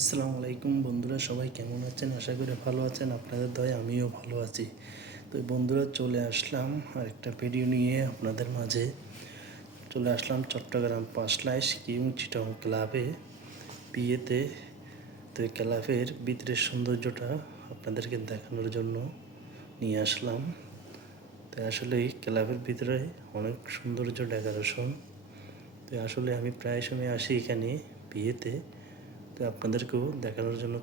আসসালামু আলাইকুম বন্ধুরা, সবাই কেমন আছেন? আশা করি ভালো আছেন। আপনাদের দয়ায় আমিও ভালো আছি। তো বন্ধুরা, চলে আসলাম আরেকটা ভিডিও নিয়ে আপনাদের মাঝে। চলে আসলাম চট্টগ্রাম পাঁচলাইশ কিং চিটং ক্লাবে বিয়েতে। তো এই ক্লাবের ভিতরের সৌন্দর্যটা আপনাদেরকে দেখানোর জন্য নিয়ে আসলাম। তো আসলে এই ক্লাবের ভিতরে অনেক সৌন্দর্য ডেকোরেশন। তো আসলে আমি প্রায় সময় আসি এখানে বিয়েতে। তো আপনাদেরকেও দেখানোর জন্য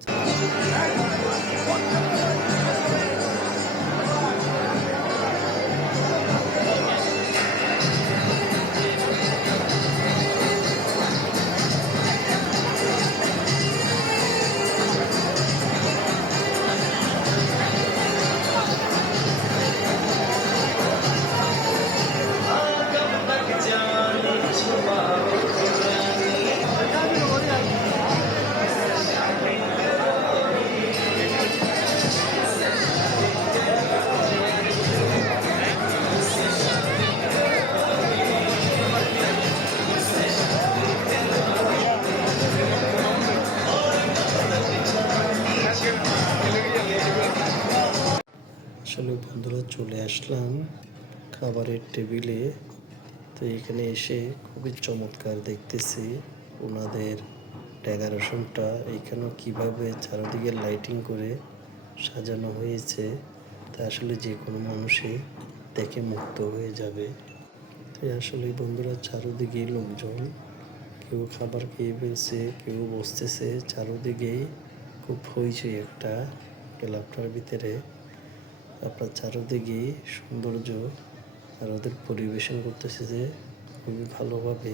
আসলে বন্ধুরা, চলে আসলাম খাবারের টেবিলে। তো এখানে এসে খুবই চমৎকার দেখতেছি ওনাদের ডেকোরেশনটা। এখানেও কীভাবে চারিদিকে লাইটিং করে সাজানো হয়েছে তা আসলে যে কোনো মানুষই দেখে মুগ্ধ হয়ে যাবে। তো আসলে বন্ধুরা, চারিদিকে লোকজন, কেউ খাবার খেয়ে ফেলছে, কেউ বসতেছে। চারিদিকেই খুব হইচই একটা ক্লাবটার ভিতরে। আপনার চারিদিকে সৌন্দর্য আর ওদের পরিবেশন করতেছে যে খুবই ভালোভাবে।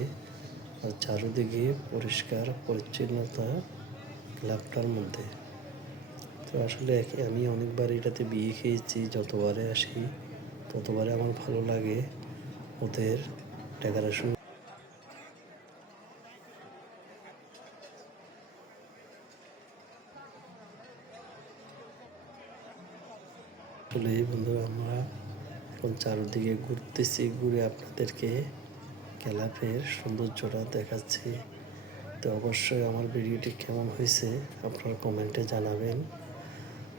আর চারিদিকে পরিষ্কার পরিচ্ছন্নতা ক্লাবটার মধ্যে। তো আসলে আমি অনেকবার এটাতে বিয়ে খেয়েছি, যতবারে আসি ততবারে আমার ভালো লাগে ওদের ডেকোরেশন। আসলে বন্ধুরা, আমরা এখন চারিদিকে ঘুরতেছি, ঘুরে আপনাদেরকে ক্লাবের সৌন্দর্যটা দেখাচ্ছি। তো অবশ্যই আমার ভিডিওটি কেমন হয়েছে আপনারা কমেন্টে জানাবেন।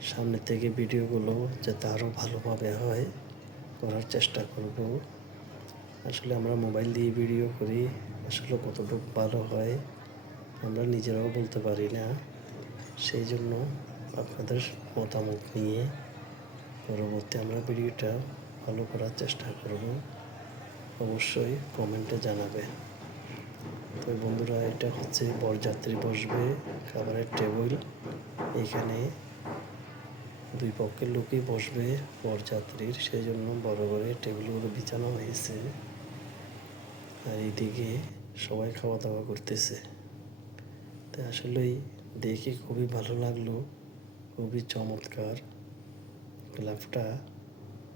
সামনে থেকে ভিডিওগুলো যাতে আরও ভালোভাবে হয় করার চেষ্টা করব। আসলে আমরা মোবাইল দিয়ে ভিডিও করি, আসলে কতটুকু ভালো হয় আমরা নিজেরাও বলতে পারি না। সেই জন্য আপনাদের মতামত নিয়ে পরবর্তী আমরা ভিডিওটা ভালো করার চেষ্টা করব। অবশ্যই কমেন্টে জানাবেন। তো বন্ধুরা, এটা হচ্ছে বরযাত্রী বসবে খাবারের টেবিল। এখানে দুই পক্ষের লোকই বসবে বরযাত্রীর, সেই জন্য বড় করে টেবিলগুলো বিছানো হয়েছে। আর এইদিকে সবাই খাওয়া দাওয়া করতেছে। তো আসলেই দেখে খুবই ভালো লাগলো, খুবই চমৎকার ক্লাবটা।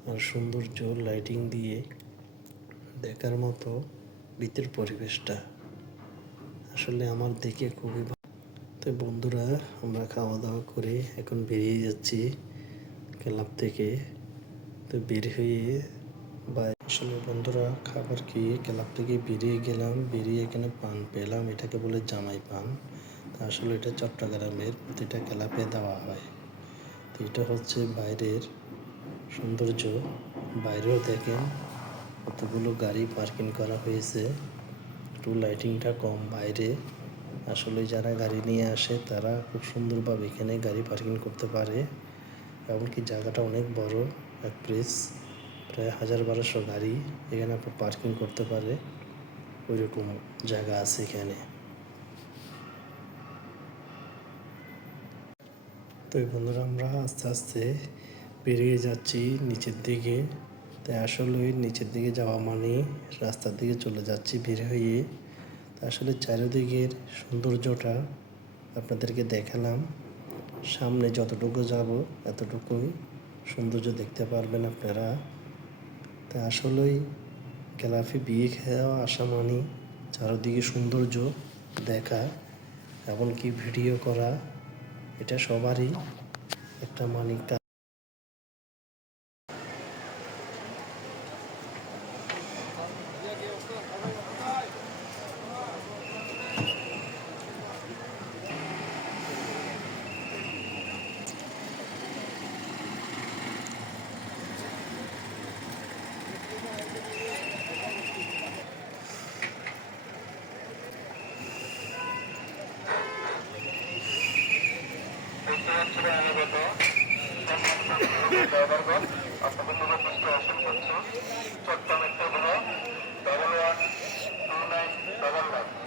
আর সৌন্দর্য লাইটিং দিয়ে দেখার মতো ভিতর পরিবেশটা আসলে আমার দেখে খুবই ভালো। তো বন্ধুরা, আমরা খাওয়া দাওয়া করে এখন বেরিয়ে যাচ্ছি ক্লাব থেকে। তো বের হয়ে আসলে বন্ধুরা, খাবার খেয়ে ক্লাব থেকে বেরিয়ে গেলাম। বেরিয়ে এখানে পান পেলাম, এটাকে বলে জামাই পান। তা আসলে এটা চট্টগ্রামের প্রতিটা ক্লাবে দেওয়া হয়। তো এটা হচ্ছে বাইরের সৌন্দর্য। বাইরেও দেখেন কতগুলো গাড়ি পার্কিং করা হয়েছে। একটু লাইটিংটা কম বাইরে। আসলে যারা গাড়ি নিয়ে আসে তারা খুব সুন্দরভাবে এখানে গাড়ি পার্কিং করতে পারে। এমনকি জায়গাটা অনেক বড়, এক প্রেস প্রায় 1000-1200 গাড়ি এখানে আপনার পার্কিং করতে পারে, ওইরকম জায়গা আছে এখানে। তো বন্ধুরা, আমরা আস্তে আস্তে বেরিয়ে যাচ্ছি নিচের দিকে। তাই আসলে নিচের দিকে যাওয়া মানে রাস্তার দিকে চলে যাচ্ছি বের হয়ে। তা আসলে চারিদিকের সৌন্দর্যটা আপনাদেরকে দেখালাম। সামনে যতটুকু যাব এতটুকুই সৌন্দর্য দেখতে পারবেন আপনারা। তা আসলেই ক্লাবে বিয়ে খেয়ে আসা মানে চারিদিকে সৌন্দর্য দেখা, এমনকি ভিডিও করা, এটা সবারই একটা মানিক। ড্রাইভারগণ আপনাদের নিকট দৃষ্টি আকর্ষণ করছি চট্টগ্রাম একটা হলো 112999